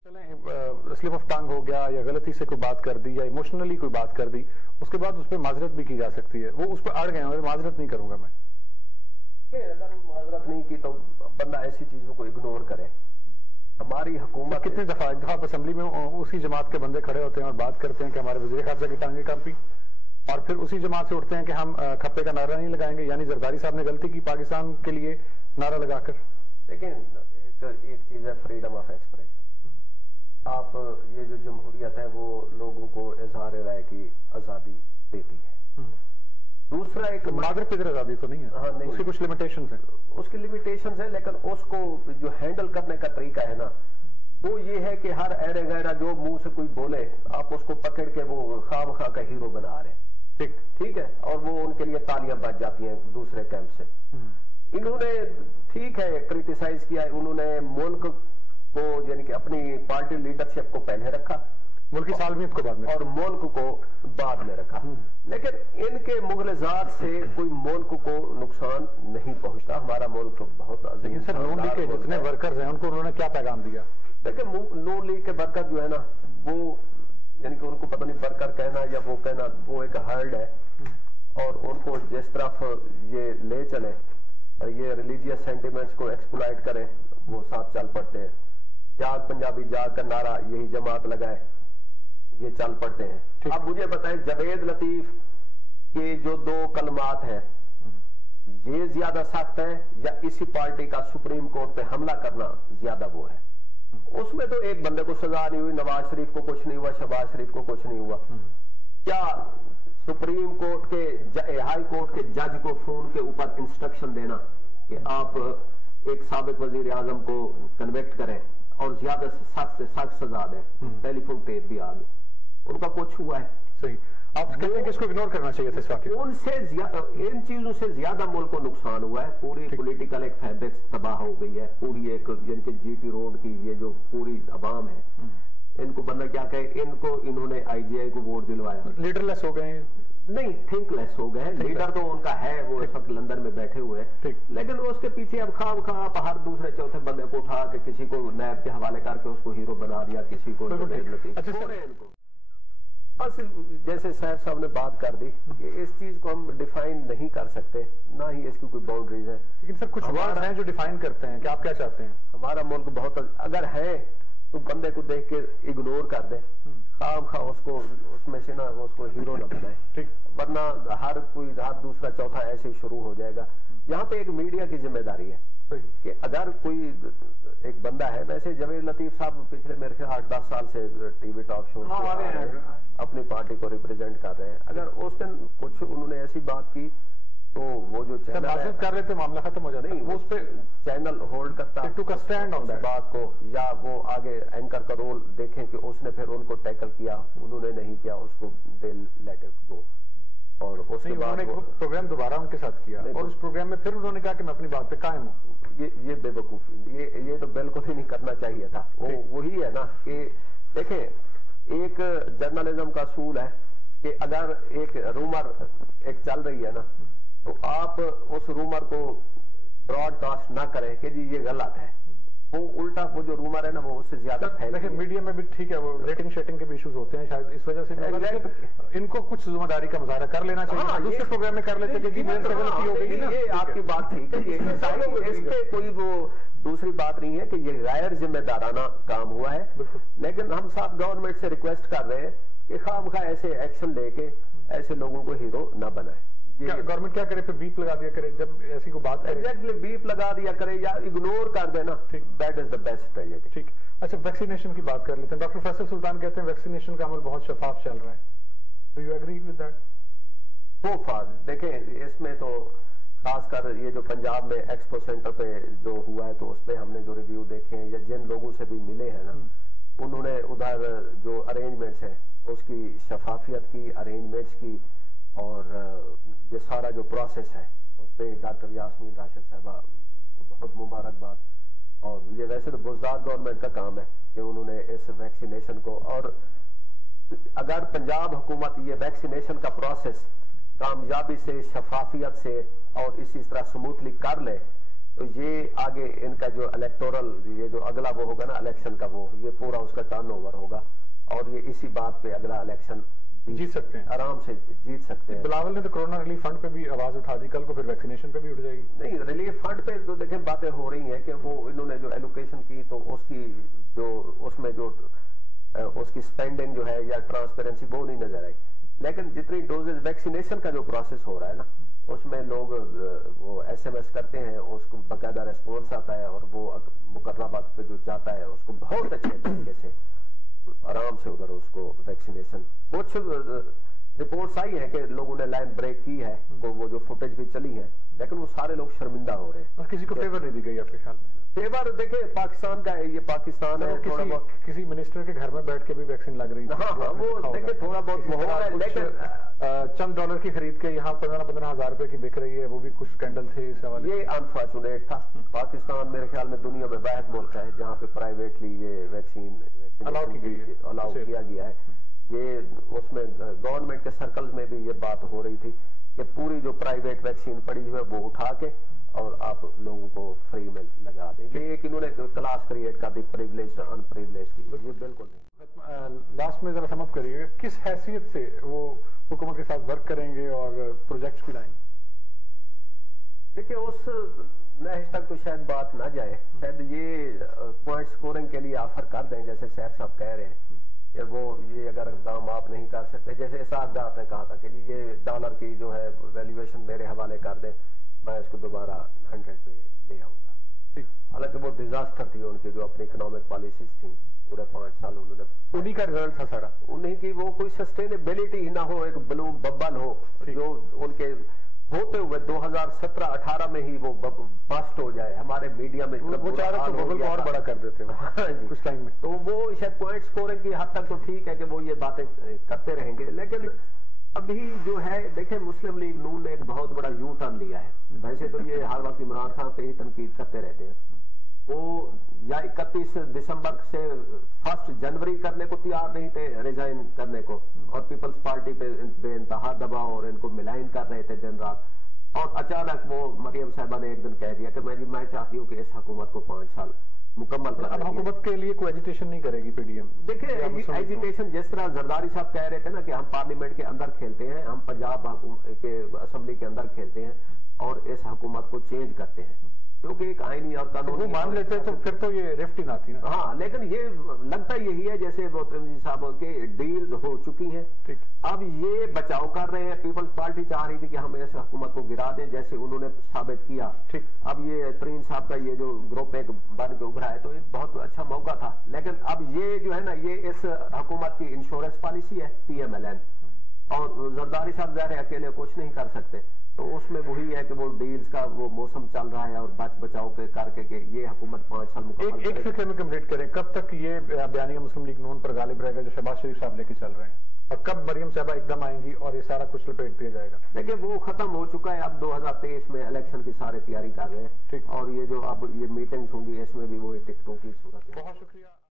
चलें slip of tongue हो गया या गलती से कोई बात कर दी या इमोशनली कोई बात कर दी, उसके बाद उस पर माजरत भी की जा सकती है। वो उस पर अड़ गए हैं, माजरत नहीं करूंगा मैं। अगर माजरत नहीं की तो बंदा ऐसी चीजों को इग्नोर करे। हमारी हुकूमत कितने दफा असेंबली में उसी जमात के बंदे खड़े होते हैं और बात करते हैं कि हमारे वज़ीर खारजा की टांगे कांपी, और फिर उसी जमात से उठते हैं कि हम खप्पे का नारा नहीं लगाएंगे। यानी जरदारी साहब ने गलती की पाकिस्तान के लिए नारा लगाकर। लेकिन एक चीज है फ्रीडम ऑफ एक्सप्रेशन। आप ये जो जमहूरियत है वो लोगों को इजहार राय की आजादी देती है। दूसरा एक नागर पिदर आजादी तो नहीं है। हाँ, नहीं, उसकी कुछ लिमिटेशंस हैं। उसकी लिमिटेशंस है, लेकिन उसको जो हैंडल करने का तरीका है ना, वो ये है कि हर ऐरे गैरा जो मुंह से कोई बोले आप उसको पकड़ के वो खाम खा का हीरो बना रहे। ठीक है, और वो उनके लिए तालियां बज जाती हैं दूसरे कैंप से। इन्होंने ठीक है क्रिटिसाइज किया, उन्होंने मुल्क को यानी कि अपनी पार्टी लीडरशिप को पहले रखा, मुल्क की सालमियत को बाद में, और मुल्क को बाद में रखा। लेकिन इनके मुगलजात से कोई मुल्क को नुकसान नहीं पहुंचता। हमारा मुल्क बहुत लेकिन सर नून लीग के जितने वर्कर्स हैं उनको उन्होंने क्या पैगाम दिया? देखिए नून लीग के वर्कर जो है ना, वो यानी कि उनको पता नहीं वर्कर कहना या वो कहना, वो एक हर्ड है, और उनको जिस तरफ ये ले चले, ये रिलीजियस सेंटिमेंट्स को एक्सप्लॉइट करे, वो साथ चल पड़ते हैं। जाग पंजाबी जाग का नारा यही जमात लगाए, ये चल पड़ते हैं। अब मुझे बताएं जावेद लतीफ के जो दो कलमात हैं, ये ज्यादा सख्त है या इसी पार्टी का सुप्रीम कोर्ट पे हमला करना ज्यादा वो है? उसमें तो एक बंदे को सजा नहीं हुई, नवाज शरीफ को कुछ नहीं हुआ, शहबाज शरीफ को कुछ नहीं हुआ। क्या सुप्रीम कोर्ट के हाई कोर्ट के जज को फोन के ऊपर इंस्ट्रक्शन देना कि आप एक साबिक वजीर आजम को कन्विक्ट करें और ज्यादा से सख्त सजा दें? टेलीफोन टेप भी आ गई, उनका कुछ हुआ है। सही, आप कहते हैं कि इसको इग्नोर करना चाहिए था इस वाक़े? उनसे इन चीजों से ज्यादा मुल्क को नुकसान हुआ है। पूरी पॉलिटिकल एक फैब्रिक तबाह हो गई है। पूरी एक जिनके जीटी रोड की ये जो पूरी अवाम है, इनको बंदा क्या कहे, इनको इन्होंने IGI को वोट दिलवाया, लीडरलेस हो गए, नहीं थिंकलेस हो गए। लीडर तो उनका है, वो इस वक्त लंदन में बैठे हुए हैं, लेकिन उसके पीछे अब खाम खा आप हर दूसरे चौथे बंदे को उठा के किसी को नैब के हवाले करके उसको हीरो बना दिया, किसी को इनको बस। जैसे साहब ने बात कर दी कि इस चीज को हम डिफाइन नहीं कर सकते, ना ही इसकी कोई बाउंड्रीज है। लेकिन सर कुछ वर्ड हैं जो डिफाइन करते हैं कि आप क्या चाहते हैं। हमारा मुल्क बहुत अगर है तो बंदे को देख के इग्नोर कर दे, खाम खा उसको उसमें से ना उसको हीरो ना बनाए, वरना हर दूसरा चौथा ऐसे ही शुरू हो जाएगा। यहाँ पे एक मीडिया की जिम्मेदारी है कि अगर कोई एक बंदा है, वैसे जावेद लतीफ साहब पिछले मेरे ख्याल 8-10 साल से टीवी टॉक शो अपनी पार्टी को रिप्रेजेंट कर रहे हैं। अगर उस दिन कुछ उन्होंने ऐसी बात की तो वो जो चैनल कर रहे थे मामला खत्म हो जाता, नहीं वो उस पे चैनल होल्ड करता उस बात को, या वो आगे एंकर का रोल देखें कि उसने फिर उनको टैकल किया, उन्होंने नहीं किया, उसको दे लेट इट गो। और उसके बाद प्रोग्राम दोबारा उनके साथ किया और उस प्रोग्राम में फिर उन्होंने कहा कि मैं अपनी बात पे कायम हूँ। ये बेवकूफी, ये तो बिल्कुल ही नहीं करना चाहिए था। वही है ना कि देखें एक जर्नलिज्म का असूल है कि अगर एक रूमर एक चल रही है ना, तो आप उस रूमर को ब्रॉडकास्ट ना करें कि जी ये गलत है। वो उल्टा वो जो रूमर है ना वो उससे ज्यादा फैल। देखिए मीडिया में भी ठीक है, वो रेटिंग शेटिंग के भी इश्यूज होते हैं, शायद इस वजह से इनको कुछ जिम्मेदारी का मुजाहरा कर लेना चाहिए। दूसरे प्रोग्राम में कर लेते कि मेरे से गलती हो गई ना। ये आपकी बात ठीक है, इस पे कोई वो दूसरी बात नहीं है कि ये गैर जिम्मेदाराना काम हुआ है। लेकिन हम साहब गवर्नमेंट से रिक्वेस्ट कर रहे हैं कि खामखा ऐसे एक्शन लेके ऐसे लोगों को हीरो न बनाए। गवर्नमेंट क्या करे, फिर बीप लगा दिया करे जब ऐसी को बात करे। एग्जैक्टली, बीप लगा दिया करे या इग्नोर कर देना, that is the best strategy. ठीक, अच्छा वैक्सीनेशन की बात कर लेते हैं। डॉक्टर फैसल सुल्तान कहते हैं वैक्सीनेशन का अमल बहुत शफाफ चल रहा है। Do you agree with that? So far देखें, इसमें तो खासकर ये जो पंजाब में एक्सपो सेंटर पे जो हुआ है, तो उसमें हमने जो रिव्यू देखे हैं या जिन लोगों से भी मिले हैं ना, उन्होंने उधर जो अरेंजमेंट्स है उसकी शफाफियत की, अरेंजमेंट्स की, और ये सारा जो प्रोसेस है उस पर डॉक्टर यास्मीन राशिद साहबा को बहुत मुबारकबाद। और ये वैसे तो बुज़दार गवर्नमेंट का काम है कि उन्होंने इस वैक्सीनेशन को, और अगर पंजाब हुकूमत ये वैक्सीनेशन का प्रोसेस कामयाबी से, शफाफियत से और इसी तरह स्मूथली कर ले تو یہ آگے ان کا جو الیکٹورل یہ جو اگلا وہ ہوگا نا الیکشن کا وہ یہ پورا اس کا ٹرن اوور ہوگا اور یہ اسی بات پہ اگلا الیکشن جیت سکتے ہیں, آرام سے جیت سکتے ہیں. بلاول نے تو کورونا ریلیف فنڈ پہ بھی آواز اٹھا دی, کل کو پھر ویکسینیشن پہ بھی اٹھ جائے گی. نہیں, ریلیف فنڈ پہ تو دیکھیں باتیں ہو رہی ہیں کہ وہ انہوں نے جو ایلوکیشن کی تو اس کی جو اس میں جو اس کی سپینڈنگ جو ہے یا ٹرانسپیرنسی وہ نہیں نظر آئی. لیکن جتنی ڈوزز ویکسینیشن کا جو پروسیس ہو رہا ہے نا اس میں لوگ وہ ایس ایم ایس کرتے ہیں, اس کو باقاعدہ ریسپانس آتا ہے اور وہ مقررہ وقت پہ جو جاتا ہے اس کو بہت اچھے طریقے سے آرام سے ادھر اس کو ویکسینیشن. کچھ رپورٹس آئی ہیں کہ لوگوں نے لائن بریک کی ہے تو وہ جو فوٹیج بھی چلی ہے لیکن وہ سارے لوگ شرمندہ ہو رہے ہیں. اور کسی کو فیور نہیں دی گئی آپ کے خیال میں؟ فیور دیکھیں پاکستان کا ہے, یہ پاکستان ہے. تھوڑا بہت کسی منسٹر کے گھر میں بیٹھ کے بھی ویکسین لگ رہی ہے. ہاں وہ دیکھیں تھوڑا بہت ماحول ہے لیکن چند ڈالر کی خرید کے یہاں 15,000 روپے کی بک رہی ہے, وہ بھی کچھ اسکینڈل تھے اس حوالے. یہ انفارچونیٹ تھا. پاکستان میرے خیال میں دنیا میں واحد ملک ہے جہاں پہ پرائیویٹلی یہ ویکسین الاؤ کیا گیا ہے. یہ اس میں گورنمنٹ کے سرکل میں بھی یہ بات ہو رہی تھی کہ پوری جو پرائیویٹ ویکسین پڑی ہوئی ہے وہ اٹھا کے اور آپ لوگوں کو فری میں لگا دیں. یہ ایک انہوں نے کلاس کریٹ کر دی, پریولیج ان پریولیج کی, یہ بالکل نہیں. لاسٹ میں ذرا سمجھ کریے کس حیثیت سے وہ حکومت کے ساتھ ورک کریں گے اور پروجیکٹس بھی لائیں گے؟ دیکھیں اس نہج تک تو شاید بات نہ جائے, شاید یہ پوائنٹ سکورنگ کے لیے آفر کر دیں جیسے سیف صاحب کہہ رہے ہیں کہ وہ یہ اگر کام آپ نہیں کر سکتے, جیسے اسحاق ڈار نے کہا تھا کہ یہ ڈالر کی جو ہے ویلیویشن میرے حوالے کر دیں, میں اس کو دوبارہ 100 پہ لے آؤں گا. حالانکہ وہ ڈیزاسٹر تھی ان کی جو اپنی اکنامک پالیسیز تھیں پورے 5 سال انہوں نے, انہی کا رزلٹ تھا سارا. انہیں کی وہ کوئی سسٹینیبلٹی نہ ہو, ایک بلوم ببل ہو جو ان کے ہوتے ہوئے 2017-18 میں ہی وہ بسٹ ہو جائے. ہمارے میڈیا میں وہ چاہ رہے تو ببل کو اور بڑا کر دیتے کچھ ٹائم میں. تو وہ شاید پوائنٹ سکورنگ کی حد تک تو ٹھیک ہے کہ وہ یہ باتیں کرتے رہیں گے, لیکن ابھی جو ہے دیکھیں مسلم لیگ نون نے ایک بہت بڑا یو ٹرن لیا ہے. ویسے تو یہ ہر وقت عمران خان پہ ہی تنقید کرتے رہتے ہیں, وہ یا 31 دسمبر سے 1 جنوری کرنے کو تیار نہیں تھے ریزائن کرنے کو, اور پیپلز پارٹی پہ بے انتہا دباؤ اور ان کو ملائن کر رہے تھے دن رات, اور اچانک وہ مریم صاحبہ نے ایک دن کہہ دیا کہ میں چاہتی ہوں کہ اس حکومت کو 5 سال مکمل کرنا ہے. حکومت کے لیے کوئی ایجیٹیشن نہیں کرے گی پی ڈی ایم؟ دیکھیں ایجیٹیشن جس طرح زرداری صاحب کہہ رہے تھے نا کہ ہم پارلیمنٹ کے اندر کھیلتے ہیں, ہم پنجاب کے اسمبلی کے اندر کھیلتے ہیں اور اس حکومت کو چینج کرتے ہیں کیونکہ ایک آئینی اور قانونی مان لیتے تو پھر تو یہ رفٹ ہی نہ تھی نا. ہاں لیکن یہ لگتا یہی ہے جیسے وہ ترمزی صاحب کے ڈیلز ہو چکی ہیں, اب یہ بچاؤ کر رہے ہیں. پیپلز پارٹی چاہ رہی تھی کہ ہم اس حکومت کو گرا دیں جیسے انہوں نے ثابت کیا. اب یہ ترین صاحب کا یہ جو گروپ ایک بن کے ابھرا ہے تو ایک بہت اچھا موقع تھا, لیکن اب یہ جو ہے نا یہ اس حکومت کی انشورنس پالیسی ہے PMLN, اور زرداری صاحب ظاہر اکیلے کچھ نہیں کر سکتے. تو اس میں وہی ہے کہ وہ ڈیلز کا وہ موسم چل رہا ہے اور بچاؤ کے کر کے کہ یہ حکومت 5 سال مکمل ایک فکر میں کمپلیٹ کریں, کب تک یہ بیانیہ مسلم لیگ نون پر غالب رہے گا جو شہباز شریف صاحب لے کے چل رہے ہیں, اور کب مریم صاحبہ ایک دم آئیں گی اور یہ سارا کچھ لپیٹ دیا جائے گا؟ دیکھیں وہ ختم ہو چکا ہے, اب 2023 میں الیکشن کی سارے تیاری کر رہے ہیں, اور یہ جو اب یہ میٹنگز ہوں گی اس میں بھی وہ ٹکٹوں کی صورت ہے. بہت شکریہ.